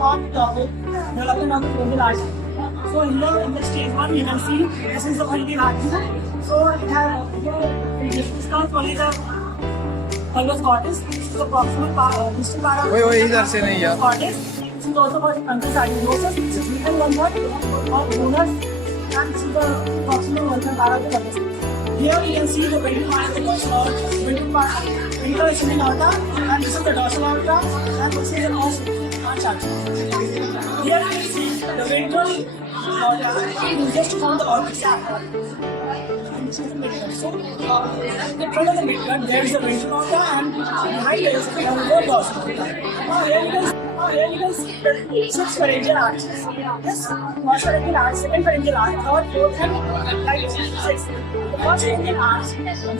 on development of the pharyngeal artery. So in the stage 1, you can see this is the pharyngeal artery. So it has this is only the pelvis cortex. This is the proximal part, distal part of the cortex. This is also called truncal arteriosus. This is written one word or bonus, and this is the proximal vulvar part of the pelvis. Here you can see the ventral part of the ventral part, ventral ascending aorta, and this is the dorsal aorta, and this is the arch artery. Here you can see the ventral aorta is just to form the aortic sac. So, in front of the midgut, there is a ventral aorta, and behind there is the dorsal aorta. Here you can see the 6 pharyngeal arches. This first pharyngeal arch, second pharyngeal arch, third, fourth, and like 6. The first pharyngeal arch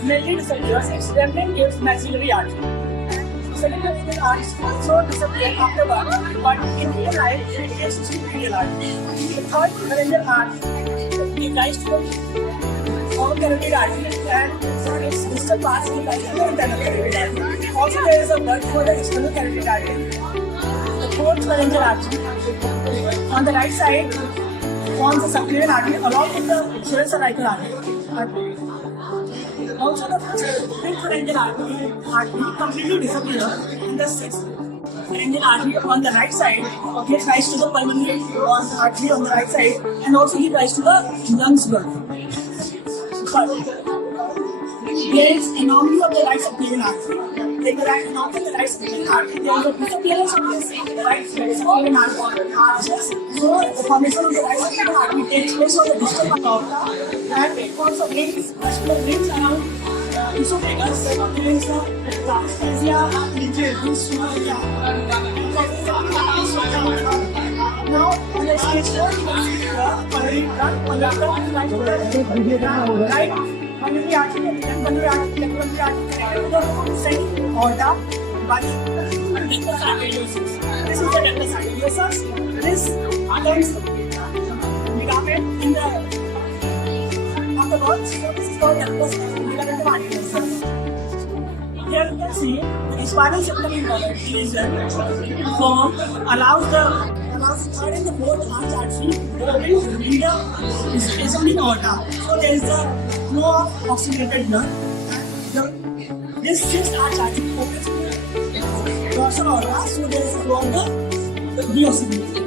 mainly disappears, its remnant gives maxillary artery. The second pharyngeal arch also disappears afterward, but in real life it gives pharyngeal artery. The third pharyngeal arch gives rise to the common carotid artery, and its distal parts give rise to the internal carotid artery. Also, there is a word for the external carotid artery. The fourth pharyngeal artery on the right side forms a subclavian artery along with the thoracocervical artery. Also, the fifth pharyngeal artery completely disappears, and the sixth pharyngeal artery on the right side gives rise to the pulmonary artery on the right side, and also gives rise to the lungs valve. But there is anomaly of the right subclavian artery. Like the right anomaly of the right subclavian artery, there is a disappearance of this right subclavian arches. So the formation of the right subclavian artery takes place on the distal part of the, and it forms a rings, muscular rings around esophagus, during the anesthesia and now, on the stage 4, you can see the pulmonary duct, on the left right pulmonary artery and pulmonary artery connected to the second aorta by ductus arteriosus. This is the ductus arteriosus. This forms ligament in the afterwards. So this is called ductus arteriosus. Here you can see the spinal septum lesion form allows the third and the fourth arch artery to open in the ascending aorta. So there is the flow of oxygenated blood. This sixth arch artery opens in the dorsal aorta. So there is a flow of the deoxygenation.